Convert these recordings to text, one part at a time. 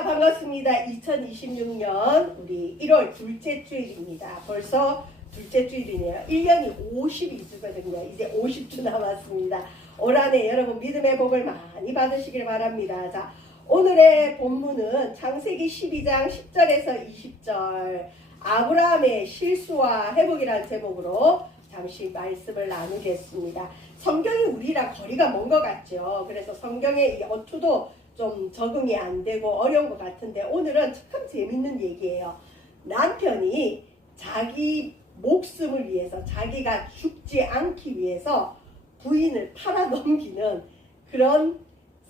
반갑습니다. 2026년 우리 1월 둘째 주일입니다. 벌써 둘째 주일이네요. 1년이 52주거든요. 이제 50주 남았습니다. 올 한해 여러분 믿음의 복을 많이 받으시길 바랍니다. 자, 오늘의 본문은 창세기 12장 10절에서 20절 아브라함의 실수와 회복이라는 제목으로 잠시 말씀을 나누겠습니다. 성경이 우리랑 거리가 먼 것 같죠. 그래서 성경의 어투도 좀 적응이 안 되고 어려운 것 같은데 오늘은 참 재밌는 얘기예요. 남편이 자기 목숨을 위해서 자기가 죽지 않기 위해서 부인을 팔아 넘기는 그런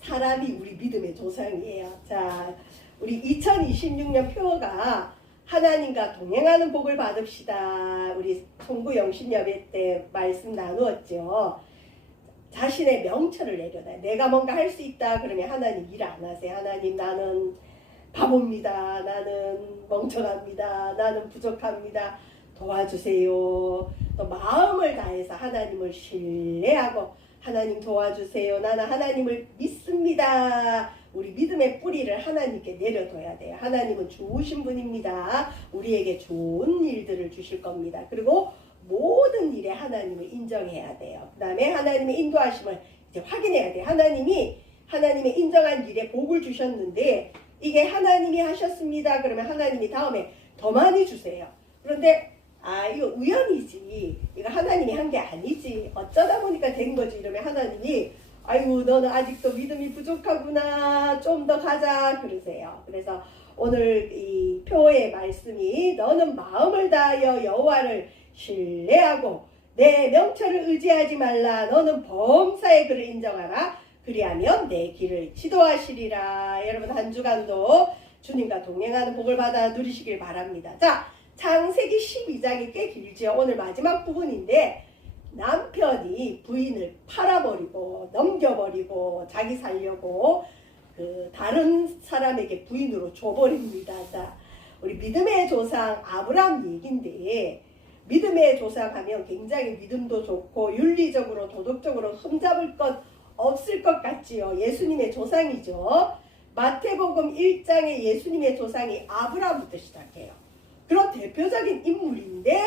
사람이 우리 믿음의 조상이에요. 자, 우리 2026년 표어가 하나님과 동행하는 복을 받읍시다. 우리 송구 영신예배 때 말씀 나누었죠. 자신의 명철을 내려놔요. 내가 뭔가 할 수 있다 그러면 하나님 일 안 하세요. 하나님 나는 바보입니다. 나는 멍청합니다. 나는 부족합니다. 도와주세요. 또 마음을 다해서 하나님을 신뢰하고 하나님 도와주세요. 나는 하나님을 믿습니다. 우리 믿음의 뿌리를 하나님께 내려둬야 돼요. 하나님은 좋으신 분입니다. 우리에게 좋은 일들을 주실 겁니다. 그리고 모든 일에 하나님을 인정해야 돼요. 그 다음에 하나님의 인도하심을 이제 확인해야 돼요. 하나님이 하나님의 인정한 일에 복을 주셨는데 이게 하나님이 하셨습니다. 그러면 하나님이 다음에 더 많이 주세요. 그런데 이거 우연이지. 이거 하나님이 한 게 아니지. 어쩌다 보니까 된 거지. 이러면 하나님이 아이고 너는 아직도 믿음이 부족하구나. 좀 더 가자. 그러세요. 그래서 오늘 이 표의 말씀이 너는 마음을 다하여 여호와를 신뢰하고 내 명철을 의지하지 말라. 너는 범사의 그를 인정하라. 그리하면 내 길을 지도하시리라. 여러분 한 주간도 주님과 동행하는 복을 받아 누리시길 바랍니다. 자, 창세기 12장이 꽤 길죠. 오늘 마지막 부분인데 남편이 부인을 팔아버리고 넘겨버리고 자기 살려고 다른 사람에게 부인으로 줘버립니다. 자, 우리 믿음의 조상 아브라함 얘긴데 믿음의 조상 하면 굉장히 믿음도 좋고 윤리적으로 도덕적으로 흠잡을 것 없을 것 같지요. 예수님의 조상이죠. 마태복음 1장의 예수님의 조상이 아브라함부터 시작해요. 그런 대표적인 인물인데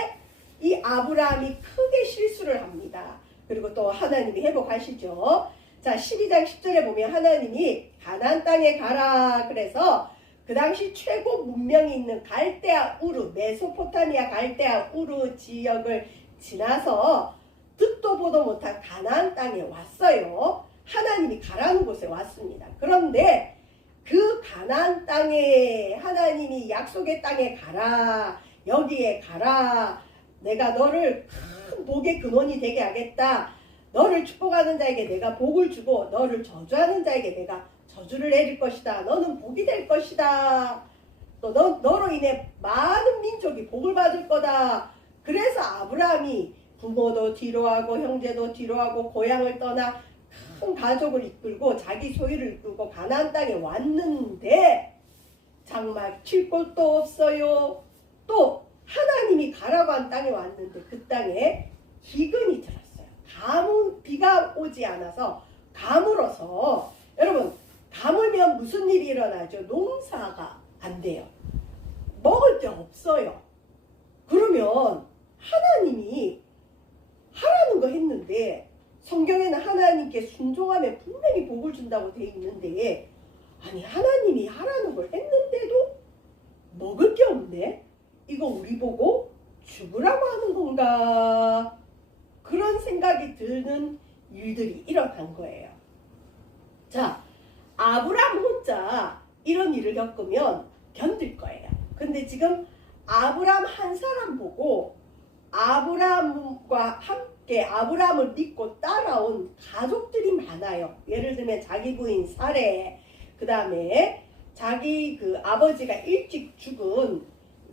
이 아브라함이 크게 실수를 합니다. 그리고 또 하나님이 회복하시죠. 자, 12장 10절에 보면 하나님이 가나안 땅에 가라 그래서 그 당시 최고 문명이 있는 갈대아 우르, 메소포타미아 갈대아 우르 지역을 지나서 듣도 보도 못한 가나안 땅에 왔어요. 하나님이 가라는 곳에 왔습니다. 그런데 그 가나안 땅에 하나님이 약속의 땅에 가라. 여기에 가라. 내가 너를 큰 복의 근원이 되게 하겠다. 너를 축복하는 자에게 내가 복을 주고 너를 저주하는 자에게 내가 저주를 내릴 것이다. 너는 복이 될 것이다. 또 너로 인해 많은 민족이 복을 받을 거다. 그래서 아브라함이 부모도 뒤로하고 형제도 뒤로하고 고향을 떠나 큰 가족을 이끌고 자기 소유를 이끌고 가나안 땅에 왔는데 장막 칠 곳도 없어요. 또 하나님이 가라고 한 땅에 왔는데 그 땅에 기근이 들었어요. 비가 오지 않아서 가물어서 여러분 가물면 무슨 일이 일어나죠? 농사가 안 돼요. 먹을 게 없어요. 그러면 하나님이 하라는 거 했는데 성경에는 하나님께 순종하면 분명히 복을 준다고 되어 있는데 아니 하나님이 하라는 걸 했는데도 먹을 게 없네? 이거 우리 보고 죽으라고 하는 건가? 그런 생각이 드는 일들이 일어난 거예요. 자, 아브라함 혼자 이런 일을 겪으면 견딜 거예요. 근데 지금 아브라함 한 사람 보고 아브라함과 함께 아브라함을 믿고 따라온 가족들이 많아요. 예를 들면 자기 부인 사레, 그 다음에 자기 아버지가 일찍 죽은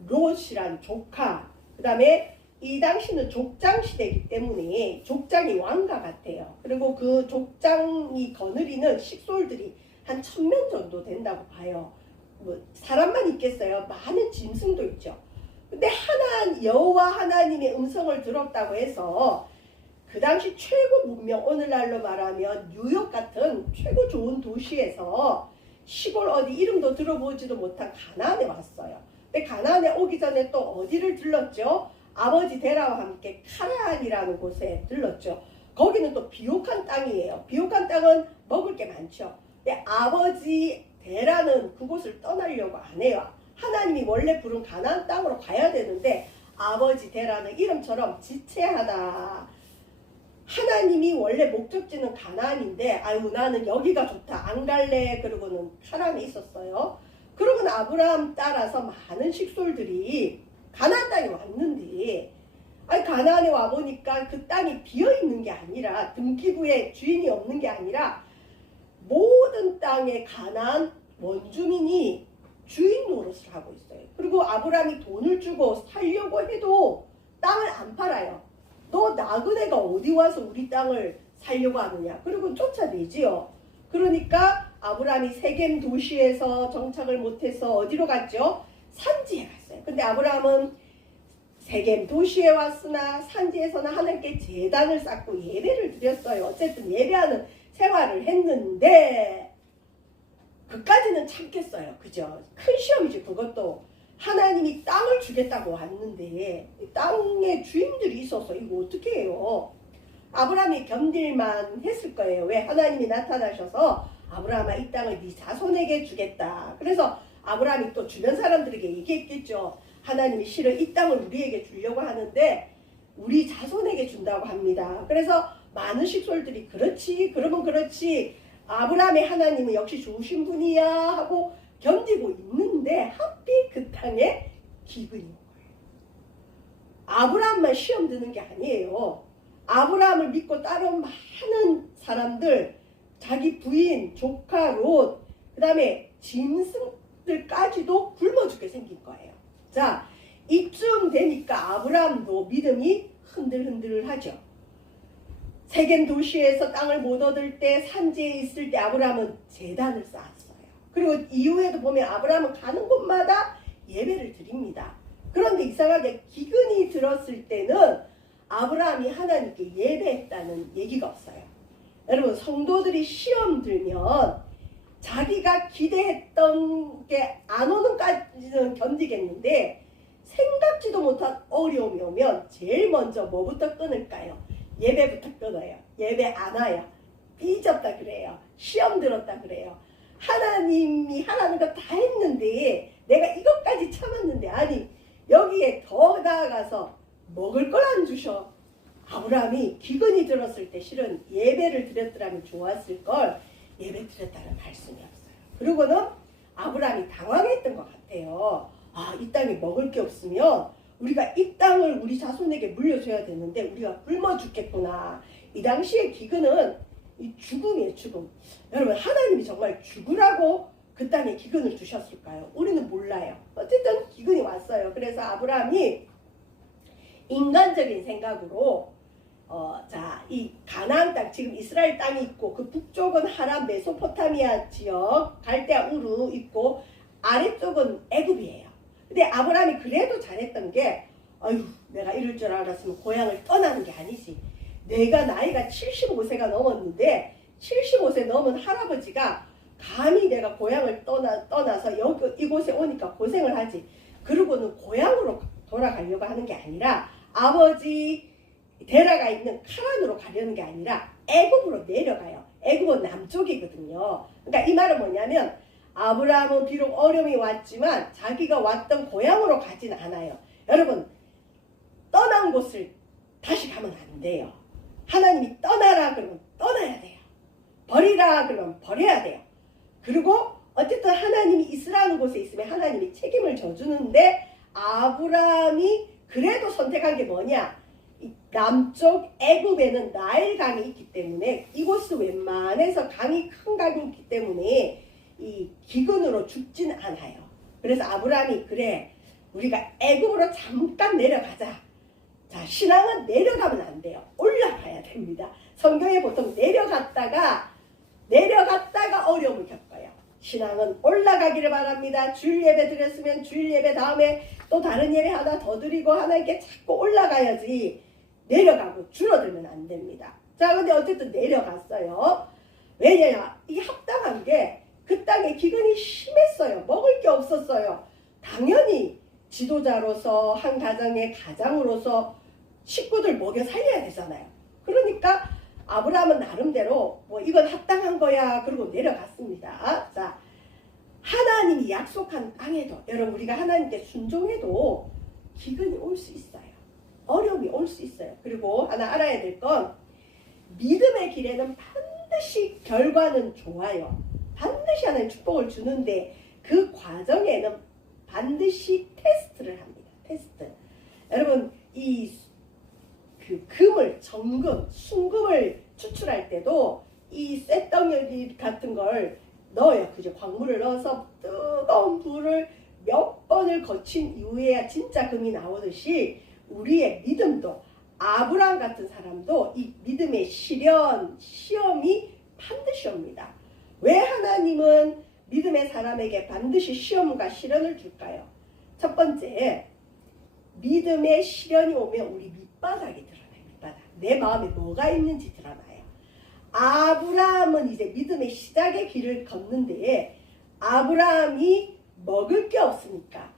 롯이란 조카, 그 다음에 이 당시는 족장 시대이기 때문에 족장이 왕과 같아요. 그리고 그 족장이 거느리는 식솔들이 한 1000명 정도 된다고 봐요. 뭐 사람만 있겠어요? 많은 짐승도 있죠. 근데 여호와 하나님의 음성을 들었다고 해서 그 당시 최고 문명, 오늘날로 말하면 뉴욕 같은 최고 좋은 도시에서 시골 어디 이름도 들어보지도 못한 가나안에 왔어요. 근데 가나안에 오기 전에 또 어디를 들렀죠? 아버지 데라와 함께 카라안이라는 곳에 들렀죠. 거기는 또 비옥한 땅이에요. 비옥한 땅은 먹을 게 많죠. 근데 아버지 데라는 그곳을 떠나려고 안 해요. 하나님이 원래 부른 가나안 땅으로 가야 되는데 아버지 데라는 이름처럼 지체하다. 하나님이 원래 목적지는 가나안인데 아유 나는 여기가 좋다 안 갈래 그러고는 카란에 있었어요. 그러고는 아브라함 따라서 많은 식솔들이 가나안 땅에 왔는데 아니 가나안에 와보니까 그 땅이 비어있는 게 아니라 등기부에 주인이 없는 게 아니라 모든 땅에 가나안 원주민이 주인 노릇을 하고 있어요. 그리고 아브라함이 돈을 주고 살려고 해도 땅을 안 팔아요. 너 나그네가 어디 와서 우리 땅을 살려고 하느냐. 그리고 쫓아내지요. 그러니까 아브라함이 세겜 도시에서 정착을 못해서 어디로 갔죠? 산지에 갔어요. 근데 아브라함은 세겜 도시에 왔으나 산지에서는 하나님께 제단을 쌓고 예배를 드렸어요. 어쨌든 예배하는 생활을 했는데 그까지는 참겠어요. 그죠? 큰 시험이지 그것도. 하나님이 땅을 주겠다고 왔는데 땅의 주인들이 있어서 이거 어떻게 해요? 아브라함이 견딜만 했을 거예요. 왜? 하나님이 나타나셔서 아브라함아 이 땅을 네 자손에게 주겠다. 그래서 아브라함이 또 주변 사람들에게 얘기했겠죠. 하나님이 실은 이 땅을 우리에게 주려고 하는데 우리 자손에게 준다고 합니다. 그래서 많은 식솔들이 그렇지 그러면 그렇지 아브라함의 하나님은 역시 좋으신 분이야 하고 견디고 있는데 하필 그 땅에 기근이 온 거예요. 아브라함만 시험 드는 게 아니에요. 아브라함을 믿고 따른 많은 사람들, 자기 부인, 조카, 롯, 그 다음에 짐승들까지도 굶어 죽게 생긴 거예요. 자, 이쯤 되니까 아브라함도 믿음이 흔들흔들하죠. 세겜 도시에서 땅을 못 얻을 때 산지에 있을 때 아브라함은 제단을 쌓았어요. 그리고 이후에도 보면 아브라함은 가는 곳마다 예배를 드립니다. 그런데 이상하게 기근이 들었을 때는 아브라함이 하나님께 예배했다는 얘기가 없어요. 여러분 성도들이 시험 들면 자기가 기대했던 게 안 오는까지는 견디겠는데 생각지도 못한 어려움이 오면 제일 먼저 뭐부터 끊을까요? 예배부터 끊어요. 예배 안 와요. 삐졌다 그래요. 시험 들었다 그래요. 하나님이 하라는 거 다 했는데 내가 이것까지 참았는데 아니 여기에 더 나아가서 먹을 걸 안 주셔. 아브라함이 기근이 들었을 때 실은 예배를 드렸더라면 좋았을 걸 예배 드렸다는 말씀이 없어요. 그리고는 아브라함이 당황했던 것 같아요. 아, 이 땅에 먹을 게 없으면 우리가 이 땅을 우리 자손에게 물려줘야 되는데 우리가 굶어 죽겠구나. 이 당시의 기근은 이 죽음이에요, 죽음. 여러분 하나님이 정말 죽으라고 그 땅에 기근을 주셨을까요? 우리는 몰라요. 어쨌든 기근이 왔어요. 그래서 아브라함이 인간적인 생각으로 이 가나안 땅, 지금 이스라엘 땅이 있고 그 북쪽은 하람 메소포타미아 지역, 갈대아 우르 있고 아래쪽은 애굽이에요. 근데 아브라함이 그래도 잘했던 게 아유 내가 이럴 줄 알았으면 고향을 떠나는 게 아니지. 내가 나이가 75세가 넘었는데 75세 넘은 할아버지가 감히 내가 고향을 떠나서 여기 이곳에 오니까 고생을 하지. 그러고는 고향으로 돌아가려고 하는 게 아니라 아버지 데라가 있는 카란으로 가려는 게 아니라 애굽으로 내려가요. 애굽은 남쪽이거든요. 그러니까 이 말은 뭐냐면 아브라함은 비록 어려움이 왔지만 자기가 왔던 고향으로 가진 않아요. 여러분 떠난 곳을 다시 가면 안 돼요. 하나님이 떠나라 그러면 떠나야 돼요. 버리라 그러면 버려야 돼요. 그리고 어쨌든 하나님이 있으라는 곳에 있으면 하나님이 책임을 져주는데 아브라함이 그래도 선택한 게 뭐냐? 남쪽 애굽에는 나일강이 있기 때문에 이곳은 웬만해서 큰 강이 있기 때문에 이 기근으로 죽진 않아요. 그래서 아브라함이 그래 우리가 애굽으로 잠깐 내려가자. 자, 신앙은 내려가면 안 돼요. 올라가야 됩니다. 성경에 보통 내려갔다가 어려움을 겪어요. 신앙은 올라가기를 바랍니다. 주일 예배 드렸으면 주일 예배 다음에 또 다른 예배 하나 더 드리고 하나님께 자꾸 올라가야지 내려가고 줄어들면 안 됩니다. 자, 근데 어쨌든 내려갔어요. 왜냐? 이게 합당한 게 그 땅에 기근이 심했어요. 먹을 게 없었어요. 당연히 지도자로서 한 가정의 가장으로서 식구들 먹여 살려야 되잖아요. 그러니까 아브라함은 나름대로 뭐 이건 합당한 거야 그러고 내려갔습니다. 자, 하나님이 약속한 땅에도 여러분 우리가 하나님께 순종해도 기근이 올 수 있어요. 어려움이 올 수 있어요. 그리고 하나 알아야 될 건 믿음의 길에는 반드시 결과는 좋아요. 반드시 하나님 축복을 주는데 그 과정에는 반드시 테스트를 합니다. 테스트. 여러분 그 금을 정금, 순금을 추출할 때도 이 쇳덩어리 같은 걸 넣어요. 그죠? 광물을 넣어서 뜨거운 불을 몇 번을 거친 이후에야 진짜 금이 나오듯이 우리의 믿음도 아브라함 같은 사람도 이 믿음의 시련, 시험이 반드시 옵니다. 왜 하나님은 믿음의 사람에게 반드시 시험과 시련을 줄까요? 첫 번째, 믿음의 시련이 오면 우리 밑바닥이 드러나요. 밑바닥. 내 마음에 뭐가 있는지 드러나요. 아브라함은 이제 믿음의 시작의 길을 걷는데 아브라함이 먹을 게 없으니까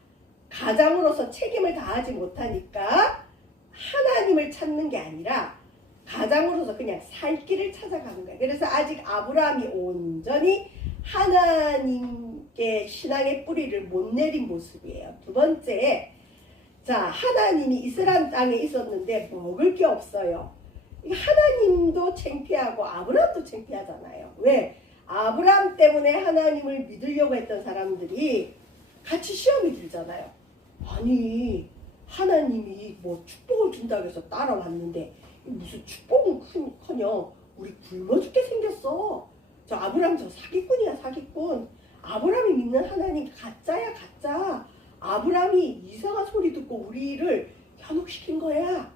가장으로서 책임을 다하지 못하니까 하나님을 찾는 게 아니라 가장으로서 그냥 살 길을 찾아가는 거예요. 그래서 아직 아브라함이 온전히 하나님께 신앙의 뿌리를 못 내린 모습이에요. 두 번째, 자, 하나님이 이스라엘 땅에 있었는데 먹을 게 없어요. 하나님도 창피하고 아브라함도 창피하잖아요. 왜? 아브라함 때문에 하나님을 믿으려고 했던 사람들이 같이 시험이 들잖아요. 아니 하나님이 뭐 축복을 준다고 해서 따라왔는데 무슨 축복은 커녕 우리 굶어 죽게 생겼어. 저 아브라함 저 사기꾼이야 사기꾼. 아브라함이 믿는 하나님 가짜야 가짜. 아브라함이 이상한 소리 듣고 우리를 현혹시킨 거야.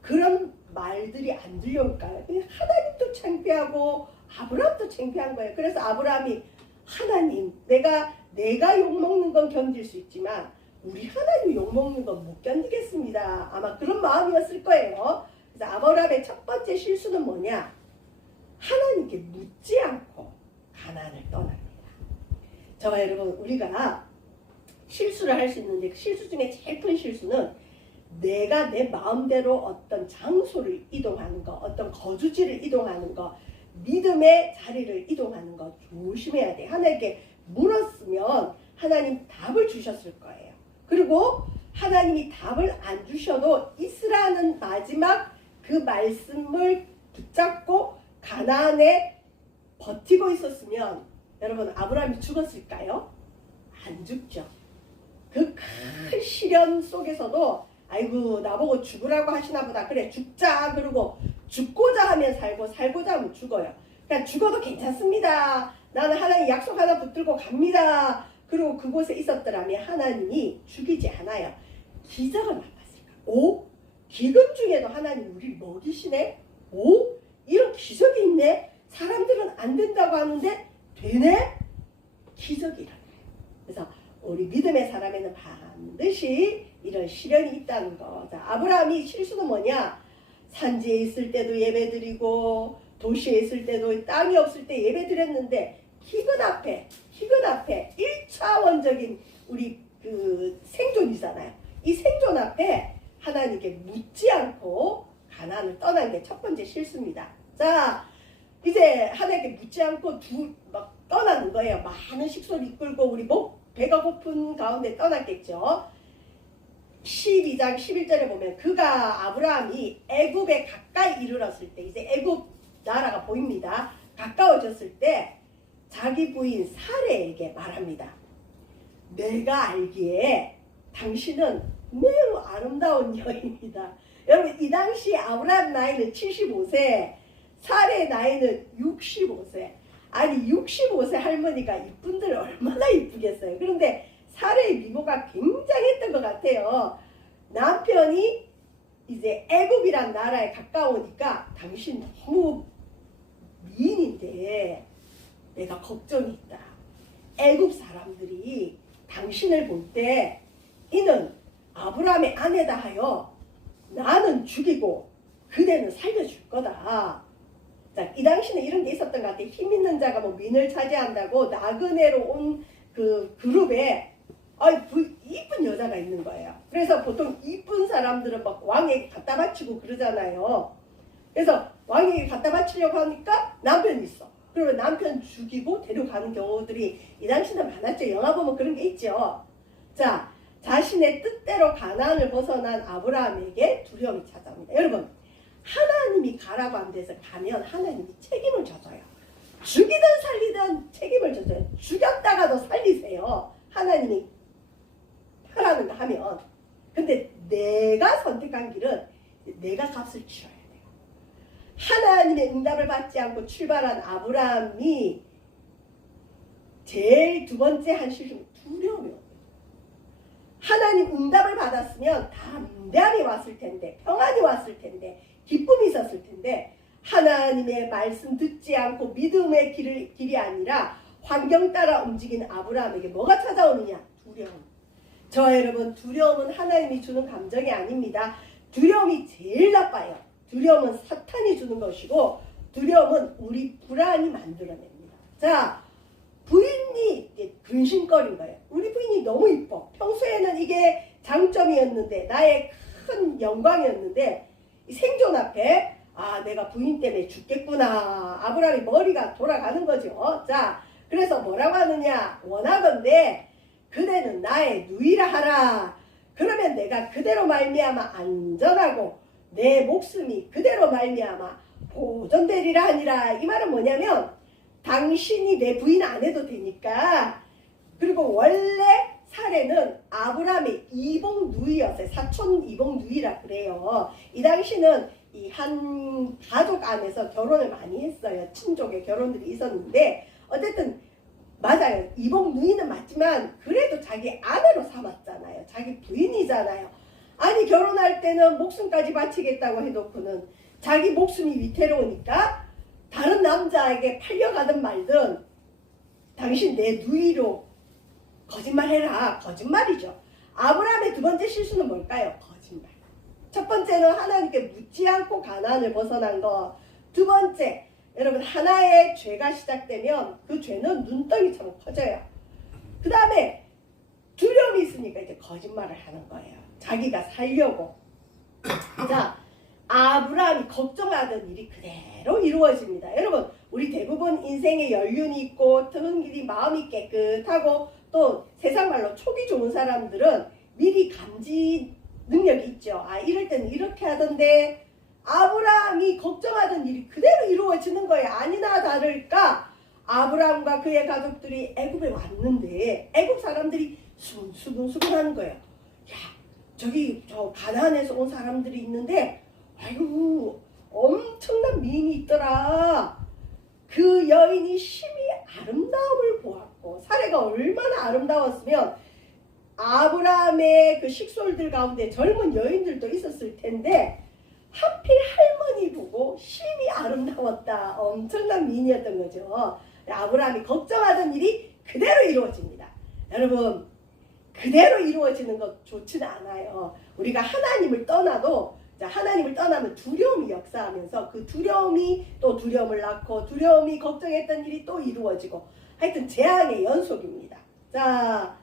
그런 말들이 안 들려올까요? 하나님도 창피하고 아브라함도 창피한 거예요. 그래서 아브라함이 하나님 내가 욕먹는 건 견딜 수 있지만 우리 하나님 욕먹는 건 못 견디겠습니다. 아마 그런 마음이었을 거예요. 그래서 아브라함의 첫 번째 실수는 뭐냐? 하나님께 묻지 않고 가나안을 떠납니다. 저와 여러분 우리가 실수를 할 수 있는데 그 실수 중에 제일 큰 실수는 내가 내 마음대로 어떤 장소를 이동하는 거, 어떤 거주지를 이동하는 거, 믿음의 자리를 이동하는 거 조심해야 돼. 하나님께 물었으면 하나님 답을 주셨을 거예요. 그리고 하나님이 답을 안 주셔도 이스라엘은 마지막 그 말씀을 붙잡고 가나안에 버티고 있었으면 여러분 아브라함이 죽었을까요? 안 죽죠. 그 큰 시련 속에서도 아이고 나보고 죽으라고 하시나 보다. 그래 죽자. 그러고 죽고자 하면 살고 살고자 하면 죽어요. 그러니까 죽어도 괜찮습니다. 나는 하나님 약속 하나 붙들고 갑니다. 그리고 그곳에 있었더라면 하나님이 죽이지 않아요. 기적을 맛봤을까? 오? 기근 중에도 하나님 우리를 먹이시네? 오? 이런 기적이 있네? 사람들은 안 된다고 하는데 되네? 기적이 일어나요. 그래서 우리 믿음의 사람에는 반드시 이런 시련이 있다는 거. 자, 아브라함이 실수는 뭐냐? 산지에 있을 때도 예배드리고 도시에 있을 때도 땅이 없을 때 예배드렸는데 기근 앞에 1차원적인 우리 그 생존이잖아요. 이 생존 앞에 하나님께 묻지 않고 가나안을 떠난 게 첫 번째 실수입니다. 자, 이제 하나님께 묻지 않고 막 떠나는 거예요. 많은 식소를 이끌고 우리 배가 고픈 가운데 떠났겠죠. 12장 11절에 보면 그가 아브라함이 애굽에 가까이 이르렀을 때 이제 애굽 나라가 보입니다. 가까워졌을 때 자기 부인 사레에게 말합니다. 내가 알기에 당신은 매우 아름다운 여인이다. 여러분 이 당시 아브라함 나이는 75세, 사레의 나이는 65세. 아니 65세 할머니가 이쁜들 얼마나 이쁘겠어요. 그런데 사레의 미모가 굉장했던 것 같아요. 남편이 이제 애굽이란 나라에 가까우니까 당신 너무 미인인데 내가 걱정이 있다. 애굽 사람들이 당신을 볼 때 이는 아브라함의 아내다 하여 나는 죽이고 그대는 살려줄 거다. 자, 이 당시는 이런 게 있었던 것 같아요. 힘 있는 자가 뭐 민을 차지한다고 나그네로 온 그 그룹에 이쁜 여자가 있는 거예요. 그래서 보통 이쁜 사람들은 막 왕에게 갖다 바치고 그러잖아요. 그래서 왕에게 갖다 바치려고 하니까 남편이 있어. 그러면 남편 죽이고 데려가는 경우들이 이 당시는 많았죠. 영화 보면 그런 게 있죠. 자, 자신의 뜻대로 가나안을 벗어난 아브라함에게 두려움이 찾아옵니다. 여러분, 하나님이 가라고 한 데서 가면 하나님이 책임을 져줘요. 죽이든 살리든 책임을 져줘요. 죽였다가도 살리세요. 하나님이 하라는 거 하면. 근데 내가 선택한 길은 내가 값을 치러야 돼요. 하나님의 응답을 받지 않고 출발한 아브라함이 제일 두 번째 한 실수는 두려움이에요. 하나님 응답을 받았으면 담대함이 왔을 텐데, 평안이 왔을 텐데, 기쁨이 있었을 텐데, 하나님의 말씀 듣지 않고 믿음의 길이 아니라 환경 따라 움직이는 아브라함에게 뭐가 찾아오느냐? 두려움. 저 여러분, 두려움은 하나님이 주는 감정이 아닙니다. 두려움이 제일 나빠요. 두려움은 사탄이 주는 것이고, 두려움은 우리 불안이 만들어냅니다. 자, 부인이 이제 근심거린 거예요. 우리 부인이 너무 이뻐. 평소에는 이게 장점이었는데, 나의 큰 영광이었는데, 이 생존 앞에 내가 부인 때문에 죽겠구나. 아브라함이 머리가 돌아가는 거죠. 자, 그래서 뭐라고 하느냐? 원하건대 그대는 나의 누이라 하라. 그러면 내가 그대로 말미암아 안전하고 내 목숨이 그대로 말미암아 보존되리라 하니라. 이 말은 뭐냐면 당신이 내 부인 안 해도 되니까. 그리고 원래 사례는 아브라함의 이복 누이였어요. 사촌 이복 누이라 그래요. 이 당시는 이 한 가족 안에서 결혼을 많이 했어요. 친족의 결혼들이 있었는데 어쨌든 맞아요. 이복 누이는 맞지만 그래도 자기 아내로 삼았잖아요. 자기 부인이잖아요. 아니 결혼할 때는 목숨까지 바치겠다고 해놓고는 자기 목숨이 위태로우니까 다른 남자에게 팔려가든 말든 당신 내 누이로 거짓말해라. 거짓말이죠. 아브라함의 두 번째 실수는 뭘까요? 거짓말. 첫 번째는 하나님께 묻지 않고 가나안을 벗어난 것. 두 번째, 여러분 하나의 죄가 시작되면 그 죄는 눈덩이처럼 커져요. 그 다음에 두려움이 있으니까 이제 거짓말을 하는 거예요. 자기가 살려고. 자, 아브라함이 걱정하던 일이 그대로 이루어집니다. 여러분, 우리 대부분 인생에 연륜이 있고 특은길이 마음이 깨끗하고 또 세상 말로 촉이 좋은 사람들은 미리 감지 능력이 있죠. 이럴 때는 이렇게 하던데 아브라함이 걱정하던 일이 그대로 이루어지는 거예요. 아니나 다를까 아브라함과 그의 가족들이 애굽에 왔는데 애굽 사람들이 수근수근 하는 거예요. 야, 저기 저 가나안에서 온 사람들이 있는데 아이고 엄청난 미인이 있더라. 그 여인이 심히 아름다움을 보았고 사례가 얼마나 아름다웠으면 아브라함의 그 식솔들 가운데 젊은 여인들도 있었을 텐데 하필 할머니 보고 심히 아름다웠다. 엄청난 미인이었던 거죠. 아브라함이 걱정하던 일이 그대로 이루어집니다. 여러분, 그대로 이루어지는 것 좋지는 않아요. 우리가 하나님을 떠나도 하나님을 떠나면 두려움이 역사하면서 그 두려움이 또 두려움을 낳고 두려움이 걱정했던 일이 또 이루어지고 하여튼 재앙의 연속입니다. 자,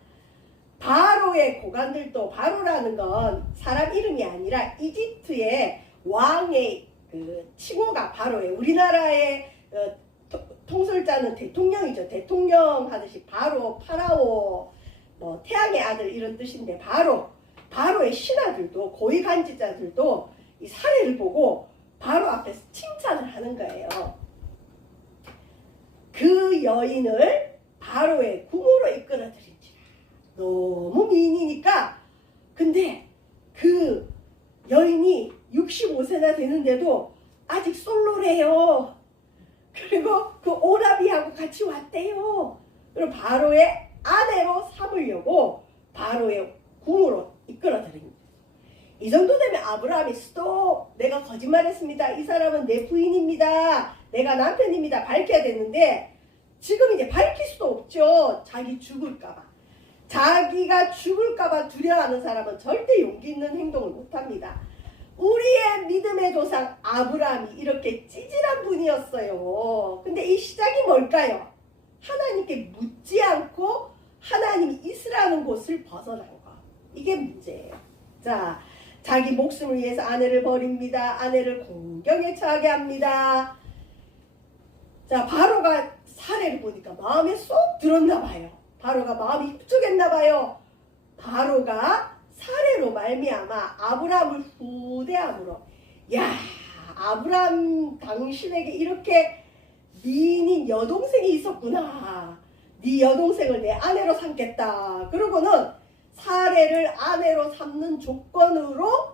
바로의 고관들도 바로라는 건 사람 이름이 아니라 이집트의 왕의 그 칭호가 바로예요. 우리나라의 통솔자는 대통령이죠. 대통령 하듯이 바로, 파라오, 뭐 태양의 아들 이런 뜻인데 바로의 신하들도 고위 간지자들도 이 사례를 보고 바로 앞에서 칭찬을 하는 거예요. 그 여인을 바로의 궁으로 이끌어들인지라. 너무 미인이니까. 근데 그 여인이 65세나 되는데도 아직 솔로래요. 그리고 그 오라비하고 같이 왔대요. 그리고 바로의 아내로 삼으려고 바로의 궁으로 이끌어들입니다. 이 정도 되면 아브라함이 스톱, 내가 거짓말했습니다. 이 사람은 내 부인입니다. 내가 남편입니다. 밝혀야 되는데 지금 이제 밝힐 수도 없죠. 자기 죽을까봐. 자기가 죽을까봐 두려워하는 사람은 절대 용기 있는 행동을 못합니다. 우리의 믿음의 조상 아브라함이 이렇게 찌질한 분이었어요. 근데 이 시작이 뭘까요? 하나님께 묻지 않고 하나님이 있으라는 곳을 벗어난 것. 이게 문제예요. 자, 자기 목숨을 위해서 아내를 버립니다. 아내를 공경에 처하게 합니다. 자, 바로가 사례를 보니까 마음에 쏙 들었나 봐요. 바로가 마음이 흡족했나 봐요. 바로가 사례로 말미암아 아브라함을 후대함으로, 야, 아브라함 당신에게 이렇게 미인인 여동생이 있었구나. 네 여동생을 내 아내로 삼겠다. 그러고는 사례를 아내로 삼는 조건으로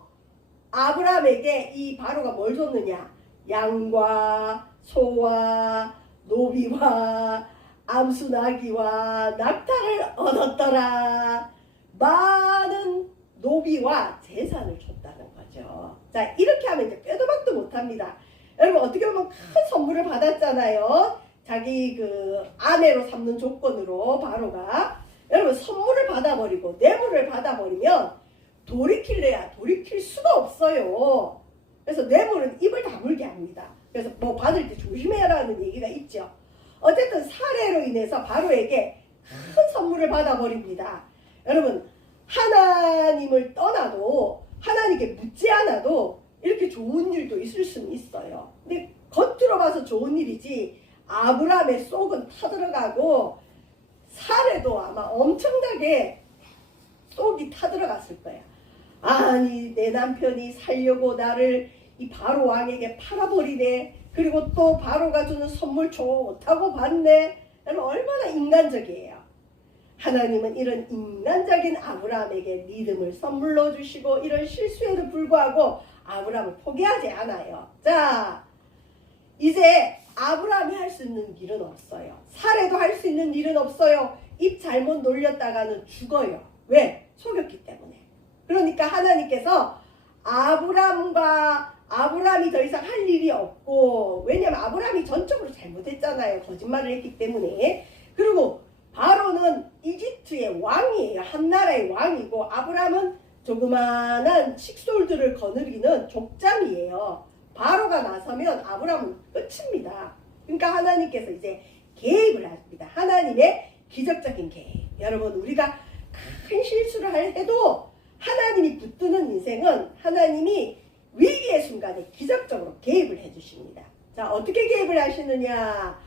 아브라함에게 이 바로가 뭘 줬느냐? 양과 소와 노비와 암수나기와 낙타를 얻었더라. 많은 노비와 재산을 줬다는 거죠. 자, 이렇게 하면 이제 빼도 박도 못합니다. 여러분, 어떻게 보면 큰 선물을 받았잖아요. 자기 그 아내로 삼는 조건으로 바로가. 여러분, 선물을 받아버리고 뇌물을 받아버리면 돌이킬래야 돌이킬 수가 없어요. 그래서 뇌물은 입을 다물게 합니다. 그래서 뭐 받을 때 조심해라는 얘기가 있죠. 어쨌든 사례로 인해서 바로에게 큰 선물을 받아버립니다. 여러분, 하나님을 떠나도 하나님께 묻지 않아도 이렇게 좋은 일도 있을 수는 있어요. 근데 겉으로 봐서 좋은 일이지 아브라함의 속은 타들어가고 사례도 아마 엄청나게 속이 타들어갔을 거야. 아니, 내 남편이 살려고 나를 이 바로 왕에게 팔아버리네. 그리고 또 바로가 주는 선물 좋다고 받네. 얼마나 인간적이에요. 하나님은 이런 인간적인 아브라함에게 믿음을 선물로 주시고 이런 실수에도 불구하고 아브라함을 포기하지 않아요. 자, 이제 아브라함이 할 수 있는 일은 없어요. 사례도 할 수 있는 일은 없어요. 입 잘못 놀렸다가는 죽어요. 왜? 속였기 때문에. 그러니까 하나님께서 아브라함이 더 이상 할 일이 없고, 왜냐면 아브라함이 전적으로 잘못했잖아요. 거짓말을 했기 때문에. 그리고 바로는 이집트의 왕이에요. 한 나라의 왕이고, 아브라함은 조그마한 식솔들을 거느리는 족장이에요. 바로가 나서면 아브라함은 끝입니다. 그러니까 하나님께서 이제 개입을 합니다. 하나님의 기적적인 개입. 여러분, 우리가 큰 실수를 해도 하나님이 붙드는 인생은 하나님이 위기의 순간에 기적적으로 개입을 해주십니다. 자, 어떻게 개입을 하시느냐?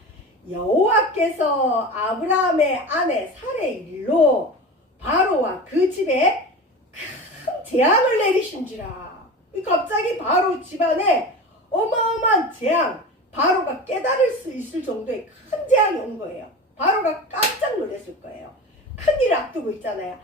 여호와께서 아브라함의 아내 사레의 일로 바로와 그 집에 큰 재앙을 내리신지라. 갑자기 바로 집안에 어마어마한 재앙, 바로가 깨달을 수 있을 정도의 큰 재앙이 온 거예요. 바로가 깜짝 놀랐을 거예요. 큰일을 앞두고 있잖아요.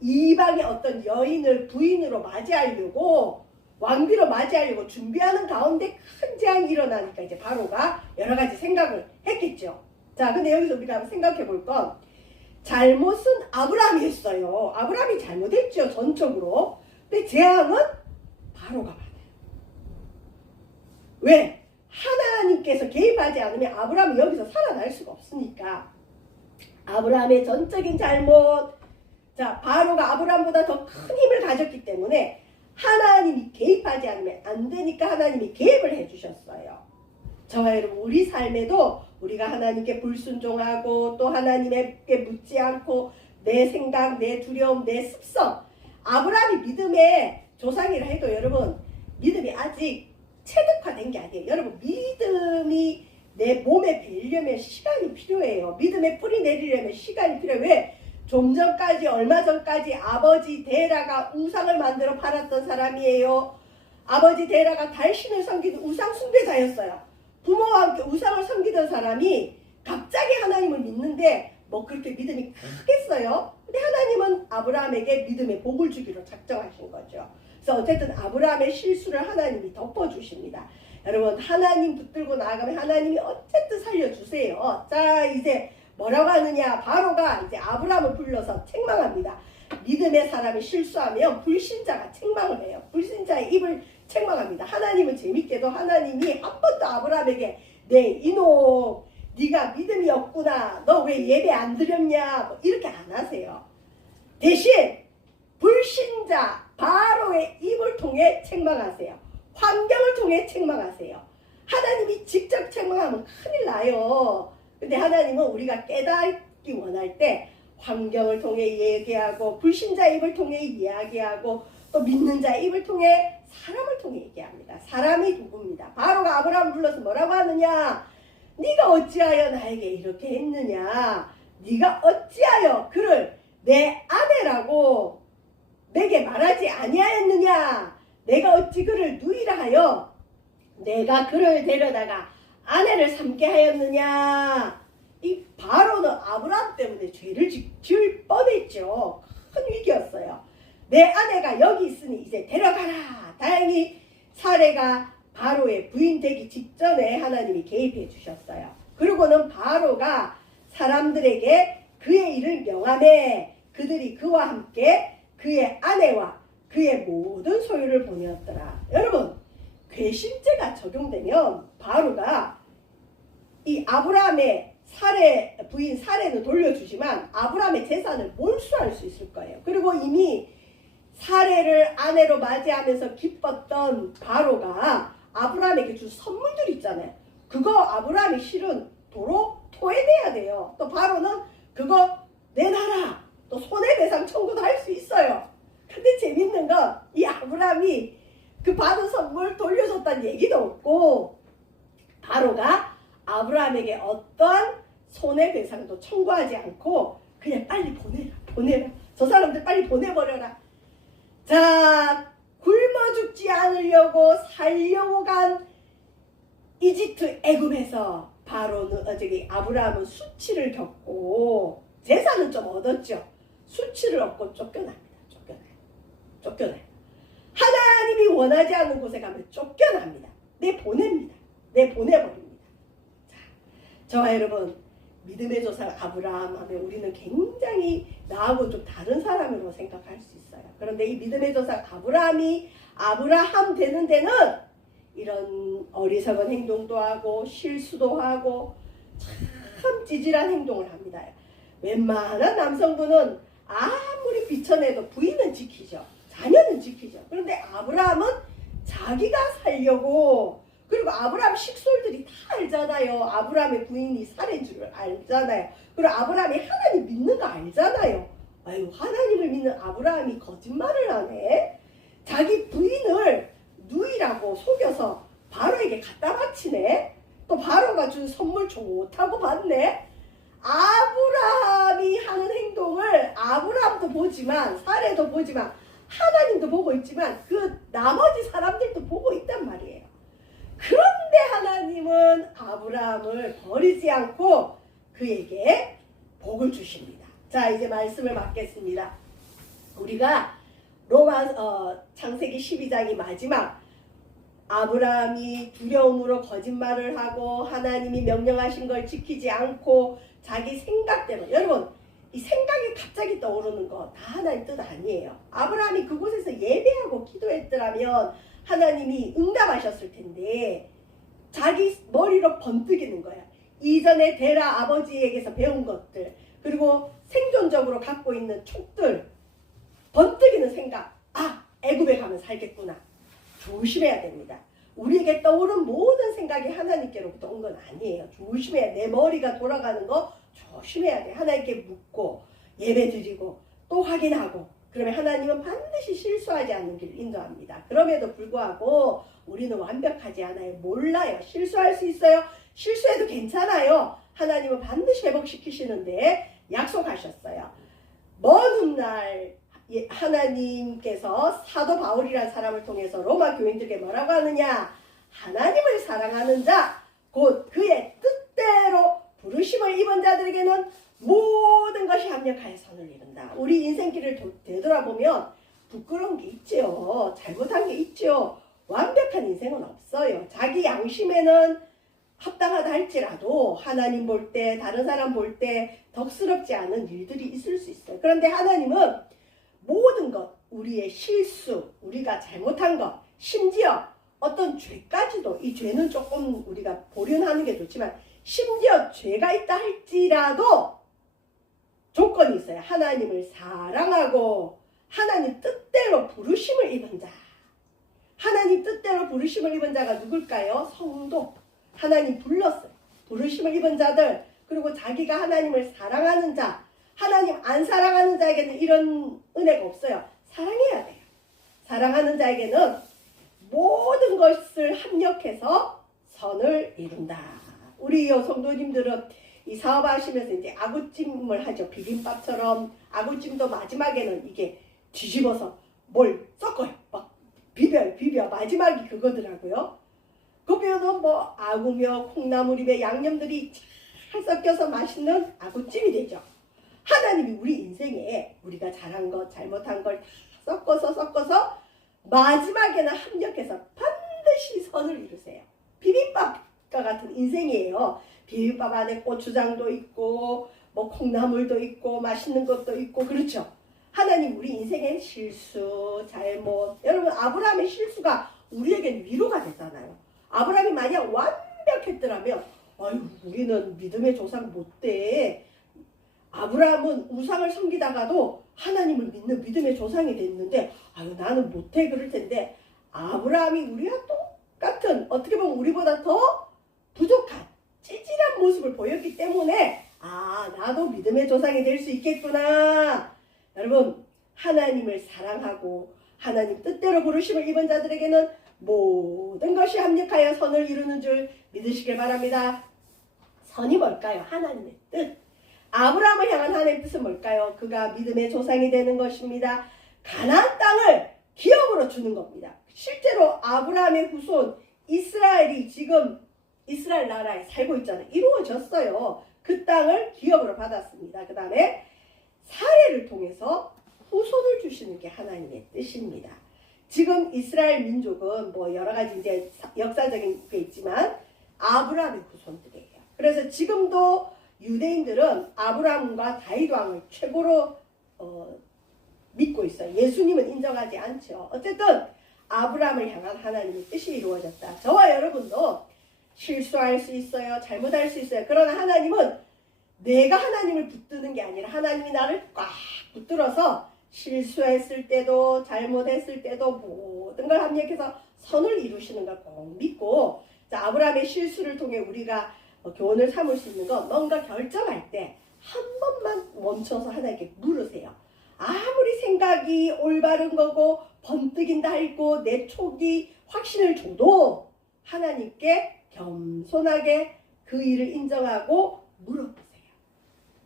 이방의 어떤 여인을 부인으로 맞이하려고, 왕비로 맞이하려고 준비하는 가운데 큰 재앙이 일어나니까 이제 바로가 여러 가지 생각을 했겠죠. 자, 근데 여기서 우리가 한번 생각해 볼 건, 잘못은 아브라함이 했어요. 아브라함이 잘못했죠, 전적으로. 근데 재앙은 바로가 받아요. 왜? 하나님께서 개입하지 않으면 아브라함이 여기서 살아날 수가 없으니까. 아브라함의 전적인 잘못, 자, 바로가 아브라함보다 더 큰 힘을 가졌기 때문에 하나님이 개입하지 않으면 안 되니까 하나님이 개입을 해주셨어요. 저와 여러분, 우리 삶에도 우리가 하나님께 불순종하고 또 하나님께 묻지 않고 내 생각, 내 두려움, 내 습성, 아브라함이 믿음의 조상이라 해도 여러분, 믿음이 아직 체득화된 게 아니에요. 여러분, 믿음이 내 몸에 배려면 시간이 필요해요. 믿음의 뿌리 내리려면 시간이 필요해요. 왜? 좀 전까지, 얼마 전까지 아버지 데라가 우상을 만들어 팔았던 사람이에요. 아버지 데라가 달신을 섬기는 우상 숭배자였어요. 부모와 함께 우상을 섬기던 사람이 갑자기 하나님을 믿는데 뭐 그렇게 믿음이 크겠어요? 근데 하나님은 아브라함에게 믿음의 복을 주기로 작정하신 거죠. 그래서 어쨌든 아브라함의 실수를 하나님이 덮어주십니다. 여러분, 하나님 붙들고 나아가면 하나님이 어쨌든 살려주세요. 자, 이제 뭐라고 하느냐? 바로가 이제 아브라함을 불러서 책망합니다. 믿음의 사람이 실수하면 불신자가 책망을 해요. 불신자의 입을 책망합니다. 하나님은 재밌게도 하나님이 한 번도 아브라함에게 네 이놈 네가 믿음이 없구나, 너 왜 예배 안 드렸냐, 뭐 이렇게 안 하세요. 대신 불신자 바로의 입을 통해 책망하세요. 환경을 통해 책망하세요. 하나님이 직접 책망하면 큰일 나요. 근데 하나님은 우리가 깨닫기 원할 때 환경을 통해 얘기하고 불신자의 입을 통해 이야기하고 또 믿는 자의 입을 통해 사람을 통해 얘기합니다. 사람이 누구입니다. 바로가 아브라함을 불러서 뭐라고 하느냐? 네가 어찌하여 나에게 이렇게 했느냐? 네가 어찌하여 그를 내 아내라고 내게 말하지 아니하였느냐? 내가 어찌 그를 누이라 하여 내가 그를 데려다가 아내를 삼게 하였느냐? 이 바로는 아브라함 때문에 죄를 지을 뻔했죠. 큰 위기였어요. 내 아내가 여기 있으니 이제 데려가라. 다행히 사레가 바로의 부인 되기 직전에 하나님이 개입해 주셨어요. 그리고는 바로가 사람들에게 그의 일을 명하매 그들이 그와 함께 그의 아내와 그의 모든 소유를 보내었더라. 여러분, 괘씸죄가 적용되면 바로가 이 아브라함의 부인 사레는 돌려주지만 아브라함의 재산을 몰수할 수 있을 거예요. 그리고 이미 사레를 아내로 맞이하면서 기뻤던 바로가 아브라함에게 준 선물들 있잖아요. 그거 아브라함이 실은 도로 토해내야 돼요. 또 바로는 그거 내놔라. 또 손해배상 청구도 할 수 있어요. 근데 재밌는 건 이 아브라함이 그 받은 선물 돌려줬다는 얘기도 없고 바로가 아브라함에게 어떤 손해배상도 청구하지 않고 그냥 빨리 보내라. 저 사람들 빨리 보내버려라. 자, 굶어 죽지 않으려고 살려고 간 이집트 애굽에서 바로는 아브라함은 수치를 겪고 재산은 좀 얻었죠. 수치를 얻고 쫓겨납니다. 쫓겨나요. 하나님이 원하지 않는 곳에 가면 쫓겨납니다. 보냅니다. 보내버립니다. 자, 저와 여러분, 믿음의 조상 아브라함 하면 우리는 굉장히 나하고 좀 다른 사람으로 생각할 수 있어요. 그런데 이 믿음의 조상 아브라함이 아브라함 되는 데는 이런 어리석은 행동도 하고 실수도 하고 참 찌질한 행동을 합니다. 웬만한 남성분은 아무리 비천해도 부인은 지키죠. 자녀는 지키죠. 그런데 아브라함은 자기가 살려고, 그리고 아브라함 식솔들이 다 알잖아요. 아브라함의 부인이 살인 줄 알잖아요. 그리고 아브라함이 하나님 믿는 거 알잖아요. 아유, 하나님을 믿는 아브라함이 거짓말을 하네. 자기 부인을 누이라고 속여서 바로에게 갖다 바치네. 또 바로가 준 선물 좋다고 받네. 아브라함이 하는 행동을 아브라함도 보지만 사레도 보지만 하나님도 보고 있지만 그 나머지 사람들도 보고 있단 말이에요. 그런데 하나님은 아브라함을 버리지 않고 그에게 복을 주십니다. 자, 이제 말씀을 받겠습니다. 우리가 창세기 12장이 마지막, 아브라함이 두려움으로 거짓말을 하고 하나님이 명령하신 걸 지키지 않고 자기 생각대로, 여러분 이 생각이 갑자기 떠오르는 거 다 하나님 뜻 아니에요. 아브라함이 그곳에서 예배하고 기도했더라면 하나님이 응답하셨을 텐데 자기 머리로 번뜩이는 거야. 이전에 데라 아버지에게서 배운 것들, 그리고 생존적으로 갖고 있는 촉들, 번뜩이는 생각, 애굽에 가면 살겠구나. 조심해야 됩니다. 우리에게 떠오른 모든 생각이 하나님께로부터 온 건 아니에요. 조심해야 돼. 내 머리가 돌아가는 거 조심해야 돼. 하나님께 묻고 예배 드리고 또 확인하고, 그러면 하나님은 반드시 실수하지 않는 길을 인도합니다. 그럼에도 불구하고 우리는 완벽하지 않아요. 몰라요. 실수할 수 있어요. 실수해도 괜찮아요. 하나님은 반드시 회복시키시는데 약속하셨어요. 먼 훗날 하나님께서 사도 바울이라는 사람을 통해서 로마 교인들에게 뭐라고 하느냐? 하나님을 사랑하는 자, 곧 그의 뜻대로 부르심을 입은 자들에게는 모든 것이 합력하여 선을 이룬다. 우리 인생길을 되돌아보면 부끄러운 게 있죠. 잘못한 게 있죠. 완벽한 인생은 없어요. 자기 양심에는 합당하다 할지라도 하나님 볼 때, 다른 사람 볼 때 덕스럽지 않은 일들이 있을 수 있어요. 그런데 하나님은 모든 것, 우리의 실수, 우리가 잘못한 것, 심지어 어떤 죄까지도, 이 죄는 조금 우리가 보륜하는 게 좋지만 심지어 죄가 있다 할지라도 조건이 있어요. 하나님을 사랑하고 하나님 뜻대로 부르심을 입은 자. 하나님 뜻대로 부르심을 입은 자가 누굴까요? 성도. 하나님 불렀어요. 부르심을 입은 자들, 그리고 자기가 하나님을 사랑하는 자. 하나님 안 사랑하는 자에게는 이런 은혜가 없어요. 사랑해야 돼요. 사랑하는 자에게는 모든 것을 합력해서 선을 이룬다. 우리 성도님들은 이 사업하시면서 이제 아구찜을 하죠. 비빔밥처럼 아구찜도 마지막에는 이게 뒤집어서 뭘 섞어요. 막 비벼. 마지막이 그거더라고요. 거기에는 뭐 아구며 콩나물잎에 양념들이 잘 섞여서 맛있는 아구찜이 되죠. 하나님이 우리 인생에 우리가 잘한 것, 잘못한 걸 섞어서 마지막에는 합력해서 반드시 선을 이루세요. 비빔밥과 같은 인생이에요. 비빔밥 안에 고추장도 있고 뭐 콩나물도 있고 맛있는 것도 있고 그렇죠. 하나님 우리 인생의 실수, 잘못, 여러분 아브라함의 실수가 우리에겐 위로가 되잖아요. 아브라함이 만약 완벽했더라면 아유 우리는 믿음의 조상 못돼. 아브라함은 우상을 섬기다가도 하나님을 믿는 믿음의 조상이 됐는데 아유 나는 못해 그럴 텐데 아브라함이 우리와 똑같은 어떻게 보면 우리보다 더 부족한 찌질한 모습을 보였기 때문에 아 나도 믿음의 조상이 될 수 있겠구나. 여러분 하나님을 사랑하고 하나님 뜻대로 부르심을 입은 자들에게는 모든 것이 합력하여 선을 이루는 줄 믿으시길 바랍니다. 선이 뭘까요? 하나님의 뜻. 아브라함을 향한 하나님의 뜻은 뭘까요? 그가 믿음의 조상이 되는 것입니다. 가나안 땅을 기업으로 주는 겁니다. 실제로 아브라함의 후손 이스라엘이 지금 이스라엘 나라에 살고 있잖아요. 이루어졌어요. 그 땅을 기업으로 받았습니다. 그 다음에 사례를 통해서 후손을 주시는 게 하나님의 뜻입니다. 지금 이스라엘 민족은 뭐 여러 가지 이제 역사적인 게 있지만 아브라함의 후손들이에요. 그래서 지금도 유대인들은 아브라함과 다윗 왕을 최고로 믿고 있어요. 예수님은 인정하지 않죠. 어쨌든 아브라함을 향한 하나님의 뜻이 이루어졌다. 저와 여러분도 실수할 수 있어요. 잘못할 수 있어요. 그러나 하나님은 내가 하나님을 붙드는 게 아니라 하나님이 나를 꽉 붙들어서 실수했을 때도 잘못했을 때도 모든 걸 합력해서 선을 이루시는 걸 꼭 믿고 자, 아브라함의 실수를 통해 우리가 교훈을 삼을 수 있는 건 뭔가 결정할 때 한 번만 멈춰서 하나님께 물으세요. 아무리 생각이 올바른 거고 번뜩인다 할고 내 촉이 확신을 줘도 하나님께 겸손하게 그 일을 인정하고 물어보세요.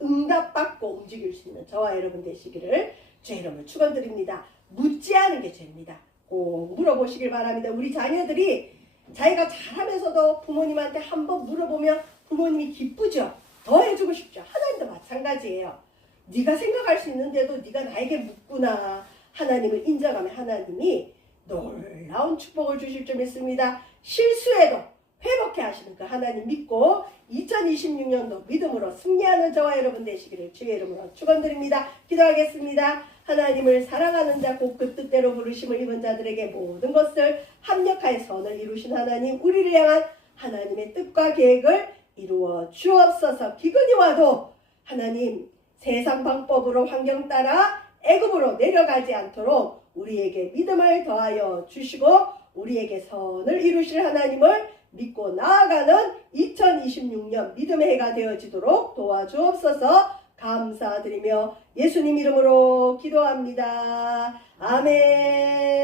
응답받고 움직일 수 있는 저와 여러분 되시기를 주의 이름으로 축원드립니다. 묻지 않은 게 죄입니다. 꼭 물어보시길 바랍니다. 우리 자녀들이 자기가 잘하면서도 부모님한테 한번 물어보면 부모님이 기쁘죠. 더 해주고 싶죠. 하나님도 마찬가지예요. 네가 생각할 수 있는데도 네가 나에게 묻구나. 하나님을 인정하면 하나님이 놀라운 축복을 주실 줄 믿습니다. 실수해도 회복해 하시는 그 하나님 믿고 2026년도 믿음으로 승리하는 저와 여러분 되시기를 주의 이름으로 축원드립니다. 기도하겠습니다. 하나님을 사랑하는 자 곧 그 뜻대로 부르심을 입은 자들에게 모든 것을 합력하여 선을 이루신 하나님 우리를 향한 하나님의 뜻과 계획을 이루어 주옵소서. 기근이 와도 하나님 세상 방법으로 환경 따라 애굽으로 내려가지 않도록 우리에게 믿음을 더하여 주시고 우리에게 선을 이루실 하나님을 믿고 나아가는 2026년 믿음의 해가 되어지도록 도와주옵소서. 감사드리며 예수님 이름으로 기도합니다. 아멘.